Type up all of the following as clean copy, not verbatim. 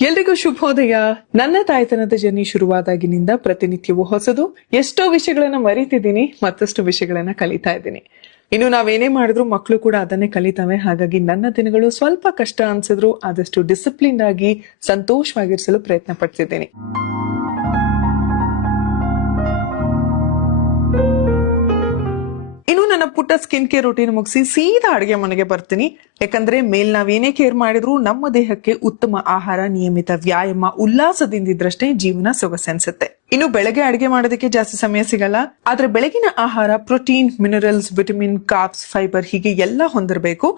ಎಲ್ರಿಗೂ ಶುಭೋದಯ. ನನ್ನ ತಾಯ್ತನದ ಜರ್ನಿ ಶುರುವಾದಾಗಿನಿಂದ ಪ್ರತಿನಿತ್ಯವೂ ಹೊಸದು. ಎಷ್ಟೋ ವಿಷಯಗಳನ್ನ ಮರಿತಿದ್ದೀನಿ, ಮತ್ತಷ್ಟು ವಿಷಯಗಳನ್ನ ಕಲಿತಾ ಇದ್ದೀನಿ. ಇನ್ನು ನಾವೇನೇ ಮಾಡಿದ್ರು ಮಕ್ಕಳು ಕೂಡ ಅದನ್ನೇ ಕಲಿತಾವೆ. ಹಾಗಾಗಿ ನನ್ನ ದಿನಗಳು ಸ್ವಲ್ಪ ಕಷ್ಟ ಅನ್ಸಿದ್ರು ಆದಷ್ಟು ಡಿಸಿಪ್ಲಿನ್ ಆಗಿ ಸಂತೋಷವಾಗಿರಿಸಲು ಪ್ರಯತ್ನ ಪಡ್ತಿದ್ದೀನಿ. ಇನ್ನು ನನ್ನ ಪುಟ್ಟ ಸ್ಕಿನ್ ಕೇರ್ ರೂಟೀನ್ ಮುಗಿಸಿ ಸೀದಾ ಅಡುಗೆ ಮನೆಗೆ ಬರ್ತೀನಿ. ಯಾಕಂದ್ರೆ ಮೇಲ್ ನಾವೇನೇ ಕೇರ್ ಮಾಡಿದ್ರು ನಮ್ಮ ದೇಹಕ್ಕೆ ಉತ್ತಮ ಆಹಾರ, ನಿಯಮಿತ ವ್ಯಾಯಾಮ, ಉಲ್ಲಾಸದಿಂದಿದ್ರಷ್ಟೇ ಜೀವನ ಸೊಗಸೆನ್ಸುತ್ತೆ. ಇನ್ನು ಬೆಳಗ್ಗೆ ಅಡುಗೆ ಮಾಡೋದಕ್ಕೆ ಜಾಸ್ತಿ ಸಮಯ ಸಿಗಲ್ಲ. ಆದ್ರೆ ಬೆಳಗಿನ ಆಹಾರ protein, minerals, vitamin, carbs, fibre ಹೀಗೆ ಎಲ್ಲ ಹೊಂದಿರಬೇಕು.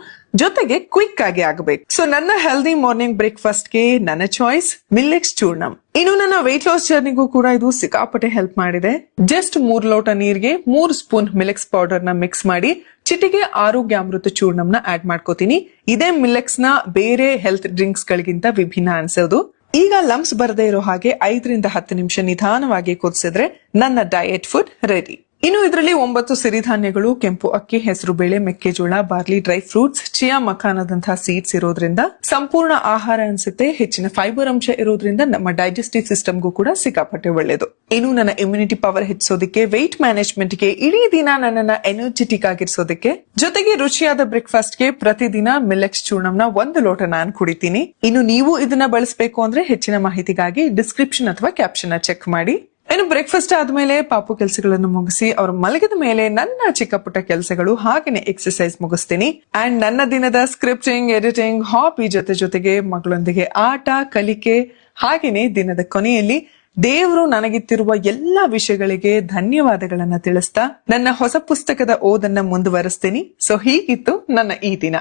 ಜೊತೆಗೆ ಕ್ವಿಕ್ ಆಗಿ ಆಗಬೇಕು. ಸೊ ನನ್ನ ಹೆಲ್ದಿ ಮಾರ್ನಿಂಗ್ ಬ್ರೇಕ್ಫಾಸ್ಟ್ ಗೆ ನನ್ನ ಚಾಯ್ಸ್ ಮಿಲ್ಲೆಟ್ಸ್ ಚೂರ್ಣಂ. ಇನ್ನು ನನ್ನ ವೆಯ್ಟ್ ಲಾಸ್ ಜರ್ನಿಗೂ ಕೂಡ ಇದು ಸಿಕ್ಕಾಪಟ್ಟೆ ಹೆಲ್ಪ್ ಮಾಡಿದೆ. ಜಸ್ಟ್ 3 ಲೋಟ ನೀರಿಗೆ 3 ಸ್ಪೂನ್ ಮಿಲೆಕ್ಸ್ ಪೌಡರ್ ನ ಮಿಕ್ಸ್ ಮಾಡಿ ಚಿಟಿಗೆ ಆರೋಗ್ಯಾಮೃತ ಚೂರ್ಣಂನ ಆಡ್ ಮಾಡ್ಕೋತೀನಿ. ಇದೇ ಮಿಲೆಕ್ಸ್ ನ ಬೇರೆ ಹೆಲ್ತ್ ಡ್ರಿಂಕ್ಸ್ ಗಳಿಗಿಂತ ವಿಭಿನ್ನ ಅನ್ಸೋದು. ಈಗ ಲಂಪ್ಸ್ ಬರದೇ ಇರೋ ಹಾಗೆ 5 ರಿಂದ 10 ನಿಮಿಷ ನಿಧಾನವಾಗಿ ಕುದಿಸಿದ್ರೆ ನನ್ನ ಡಯಟ್ ಫುಡ್ ರೆಡಿ. ಇನ್ನು ಇದರಲ್ಲಿ 9 ಸಿರಿಧಾನ್ಯಗಳು, ಕೆಂಪು ಅಕ್ಕಿ, ಹೆಸರು ಬೇಳೆ, ಮೆಕ್ಕೆಜೋಳ, ಬಾರ್ಲಿ, ಡ್ರೈ ಫ್ರೂಟ್ಸ್, ಚಿಯಾ ಮಖಾನದಂತಹ ಸೀಡ್ಸ್ ಇರೋದ್ರಿಂದ ಸಂಪೂರ್ಣ ಆಹಾರ ಅನ್ಸುತ್ತೆ. ಹೆಚ್ಚಿನ ಫೈಬರ್ ಅಂಶ ಇರೋದ್ರಿಂದ ನಮ್ಮ ಡೈಜೆಸ್ಟಿವ್ ಸಿಸ್ಟಮ್ಗೂ ಕೂಡ ಸಿಕ್ಕಾಪಟ್ಟೆ ಒಳ್ಳೇದು. ಇನ್ನು ನನ್ನ ಇಮ್ಯುನಿಟಿ ಪವರ್ ಹೆಚ್ಚಿಸೋದಕ್ಕೆ, ವೆಯ್ಟ್ ಮ್ಯಾನೇಜ್ಮೆಂಟ್ ಗೆ, ಇಡೀ ದಿನ ನನ್ನನ್ನ ಎನರ್ಜೆಟಿಕ್ ಆಗಿರಿಸೋದಕ್ಕೆ, ಜೊತೆಗೆ ರುಚಿಯಾದ ಬ್ರೇಕ್ಫಾಸ್ಟ್ ಗೆ ಪ್ರತಿದಿನ ಮಿಲೆಕ್ಸ್ ಚೂರ್ಣಂನ 1 ಲೋಟ ನಾನು ಕುಡಿತೀನಿ. ಇನ್ನು ನೀವು ಇದನ್ನ ಬಳಸಬೇಕು ಅಂದ್ರೆ ಹೆಚ್ಚಿನ ಮಾಹಿತಿಗಾಗಿ ಡಿಸ್ಕ್ರಿಪ್ಷನ್ ಅಥವಾ ಕ್ಯಾಪ್ಷನ್ ಚೆಕ್ ಮಾಡಿ. ಇನ್ನು ಬ್ರೇಕ್ಫಾಸ್ಟ್ ಆದ್ಮೇಲೆ ಪಾಪು ಕೆಲಸಗಳನ್ನು ಮುಗಿಸಿ ಅವ್ರ ಮಲಗಿದ ಮೇಲೆ ನನ್ನ ಚಿಕ್ಕ ಪುಟ್ಟ ಕೆಲಸಗಳು ಹಾಗೇನೆ ಎಕ್ಸರ್ಸೈಸ್ ಮುಗಿಸ್ತೀನಿ. ಅಂಡ್ ನನ್ನ ದಿನದ ಸ್ಕ್ರಿಪ್ಟಿಂಗ್, ಎಡಿಟಿಂಗ್, ಹಾಬಿ ಜೊತೆಗೆ ಮಗಳೊಂದಿಗೆ ಆಟ, ಕಲಿಕೆ, ಹಾಗೇನೆ ದಿನದ ಕೊನೆಯಲ್ಲಿ ದೇವರು ನನಗಿತ್ತಿರುವ ಎಲ್ಲಾ ವಿಷಯಗಳಿಗೆ ಧನ್ಯವಾದಗಳನ್ನ ತಿಳಿಸ್ತಾ ನನ್ನ ಹೊಸ ಪುಸ್ತಕದ ಓದನ್ನ ಮುಂದುವರಿಸ್ತೀನಿ. ಸೊ ಹೀಗಿತ್ತು ನನ್ನ ಈ ದಿನ.